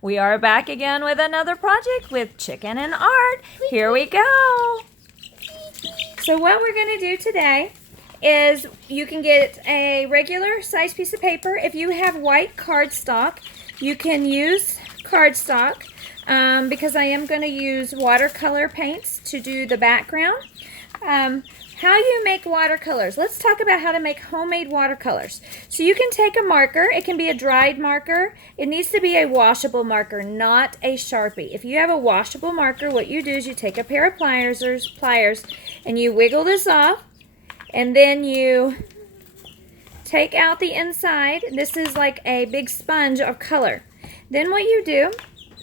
We are back again with another project with Chicken and Art. Here we go. So what we're going to do today is you can get a regular size piece of paper. If you have white cardstock, you can use cardstock because I am going to use watercolor paints to do the background. How you make watercolors. Let's talk about how to make homemade watercolors. So you can take a marker. It can be a dried marker. It needs to be a washable marker, not a Sharpie. If you have a washable marker, what you do is you take a pair of pliers and you wiggle this off, and then you take out the inside. This is like a big sponge of color. Then what you do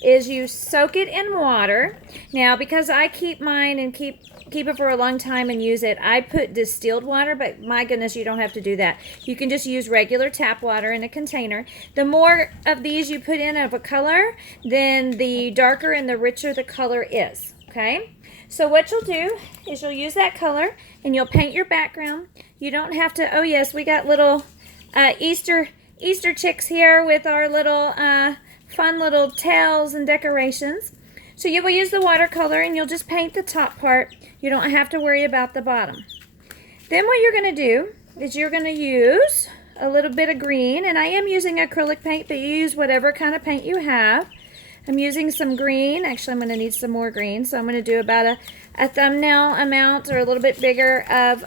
is you soak it in water. Now, because I keep mine and keep it for a long time and use it, I put distilled water, but my goodness, you don't have to do that. You can just use regular tap water in a container. The more of these you put in of a color, then the darker and the richer the color is, okay? So what you'll do is you'll use that color and you'll paint your background. You don't have to, oh yes, we got little Easter chicks here with our little fun little tails and decorations. So you will use the watercolor and you'll just paint the top part. You don't have to worry about the bottom. Then what you're going to do is you're going to use a little bit of green, and I am using acrylic paint, but you use whatever kind of paint you have. I'm using some green. Actually, I'm going to need some more green, so I'm going to do about a thumbnail amount or a little bit bigger of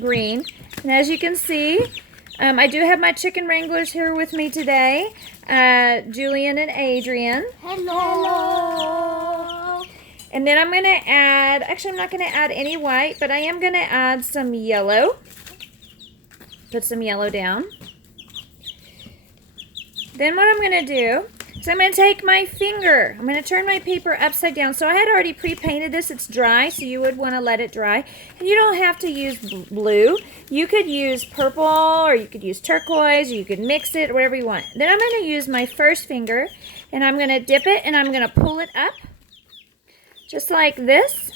green. And as you can see, I do have my chicken wranglers here with me today, Julian and Adrian. Hello. And then I'm going to add, actually I'm not going to add any white, but I am going to add some yellow. Put some yellow down. Then what I'm going to do is I'm going to take my finger. I'm going to turn my paper upside down. So I had already pre-painted this. It's dry, so you would want to let it dry. And you don't have to use blue. You could use purple, or you could use turquoise, or you could mix it, whatever you want. Then I'm going to use my first finger, and I'm going to dip it, and I'm going to pull it up, just like this.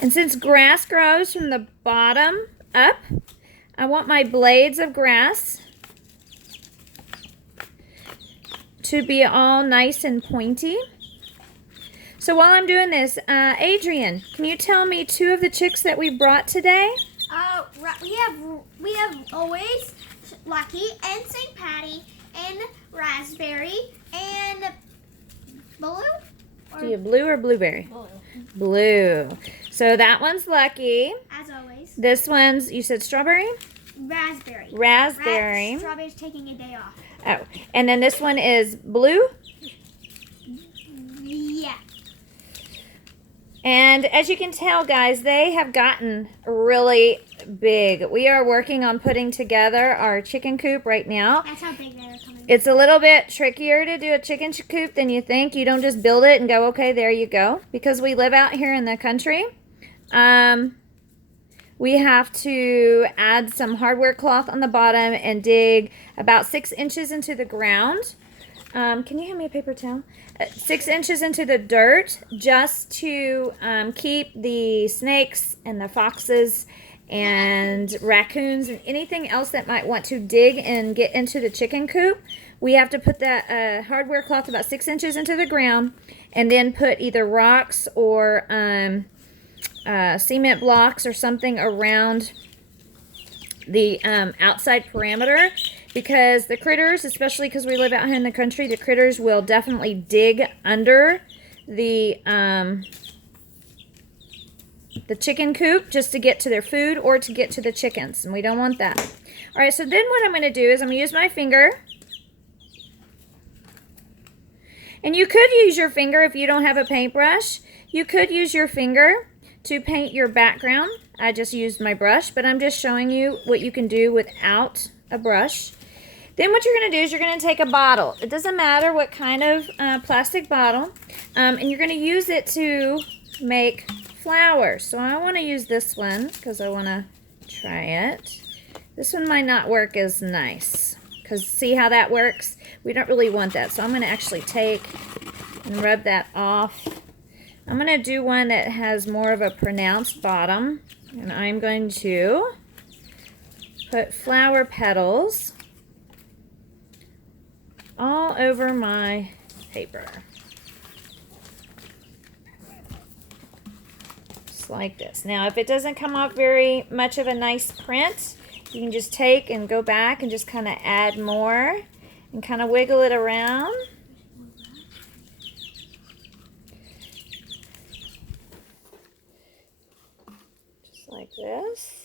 And since grass grows from the bottom up, I want my blades of grass to be all nice and pointy. So while I'm doing this, Adrian, can you tell me two of the chicks that we brought today? We have always Lucky and St. Patty and Raspberry and Blue. Do you have blue or blueberry? Blue. Blue. So that one's Lucky. As always. This one's, you said strawberry? Raspberry. Raspberry. Strawberry's taking a day off. Oh, and then this one is blue? Yeah. And as you can tell, guys, they have gotten really big. We are working on putting together our chicken coop right now. That's how big they're coming. It's a little bit trickier to do a chicken coop than you think. You don't just build it and go, okay, there you go. Because we live out here in the country, we have to add some hardware cloth on the bottom and dig about 6 inches into the ground. Can you hand me a paper towel? 6 inches into the dirt, just to keep the snakes and the foxes and raccoons and anything else that might want to dig and get into the chicken coop. We have to put that hardware cloth about 6 inches into the ground, and then put either rocks or cement blocks or something around the outside perimeter, because the critters, especially because we live out here in the country, the critters will definitely dig under the chicken coop just to get to their food or to get to the chickens, and we don't want that. All right, so then what I'm going to do is I'm going to use my finger. And you could use your finger if you don't have a paintbrush. You could use your finger to paint your background. I just used my brush, but I'm just showing you what you can do without a brush. Then what you're going to do is you're going to take a bottle. It doesn't matter what kind of plastic bottle, and you're going to use it to make flowers. So I want to use this one because I want to try it. This one might not work as nice, because see how that works? We don't really want that. So I'm going to actually take and rub that off. I'm going to do one that has more of a pronounced bottom, and I'm going to put flower petals all over my paper. Just like this. Now, if it doesn't come off very much of a nice print, you can just take and go back and just kind of add more and kind of wiggle it around. Just like this.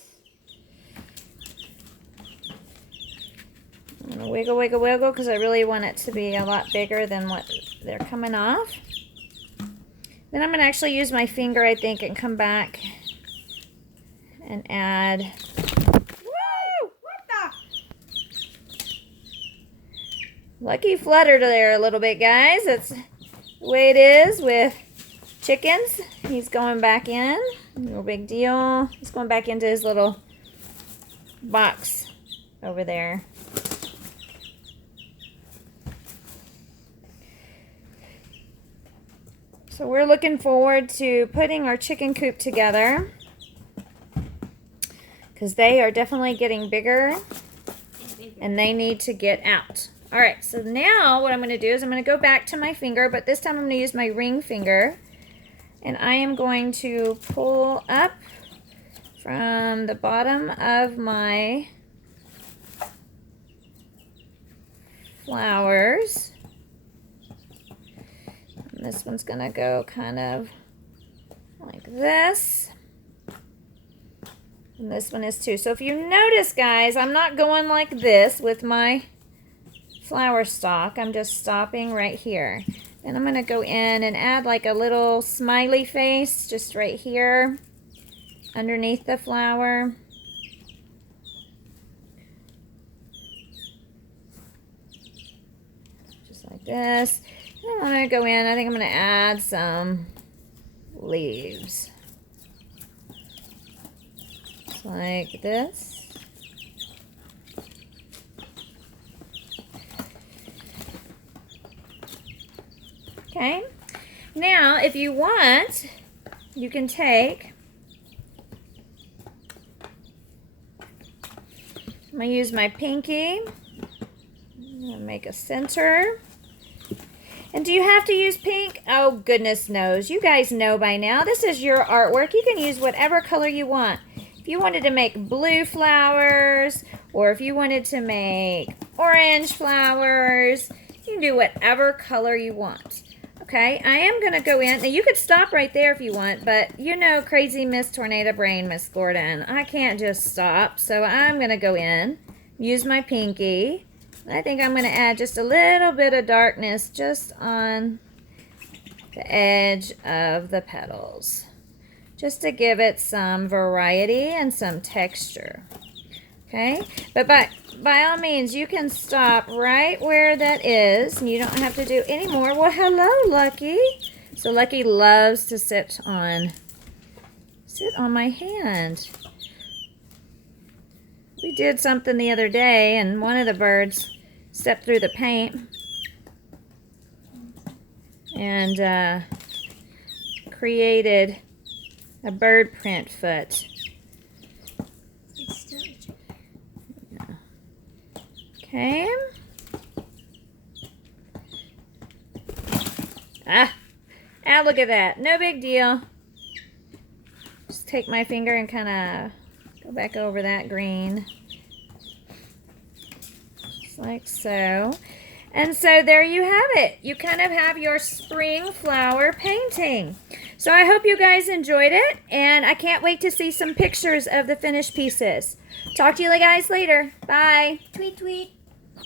I'm going to wiggle, wiggle, wiggle because I really want it to be a lot bigger than what they're coming off. Then I'm going to actually use my finger, I think, and come back and add. Woo! What the? Lucky fluttered there a little bit, guys. That's the way it is with chickens. He's going back in. No big deal. He's going back into his little box over there. So we're looking forward to putting our chicken coop together because they are definitely getting bigger and they need to get out. All right, so now what I'm going to do is I'm going to go back to my finger, but this time I'm going to use my ring finger, and I am going to pull up from the bottom of my flowers. And this one's going to go kind of like this. And this one is too. So if you notice, guys, I'm not going like this with my flower stalk. I'm just stopping right here. Then I'm going to go in and add like a little smiley face just right here underneath the flower. Just like this. I want to go in, I think I'm going to add some leaves. Just like this. Okay. Now, if you want, you can take, I'm going to use my pinky. I'm going to make a center. And do you have to use pink? Oh, goodness knows. You guys know by now. This is your artwork. You can use whatever color you want. If you wanted to make blue flowers, or if you wanted to make orange flowers, you can do whatever color you want. Okay, I am going to go in. Now, you could stop right there if you want, but you know, crazy Miss Tornado Brain, Miss Gordon. I can't just stop, so I'm going to go in, use my pinky. I think I'm going to add just a little bit of darkness just on the edge of the petals, just to give it some variety and some texture. Okay, but by all means, you can stop right where that is, and you don't have to do any more. Well, hello, Lucky. So Lucky loves to sit on my hand. We did something the other day, and one of the birds stepped through the paint and created a bird print foot. It's still a chicken. Okay. Ah, look at that. No big deal. Just take my finger and kind of go back over that green. Like so. And so there you have it. You kind of have your spring flower painting. So I hope you guys enjoyed it, and I can't wait to see some pictures of the finished pieces. Talk to you guys later. Bye. Tweet, tweet.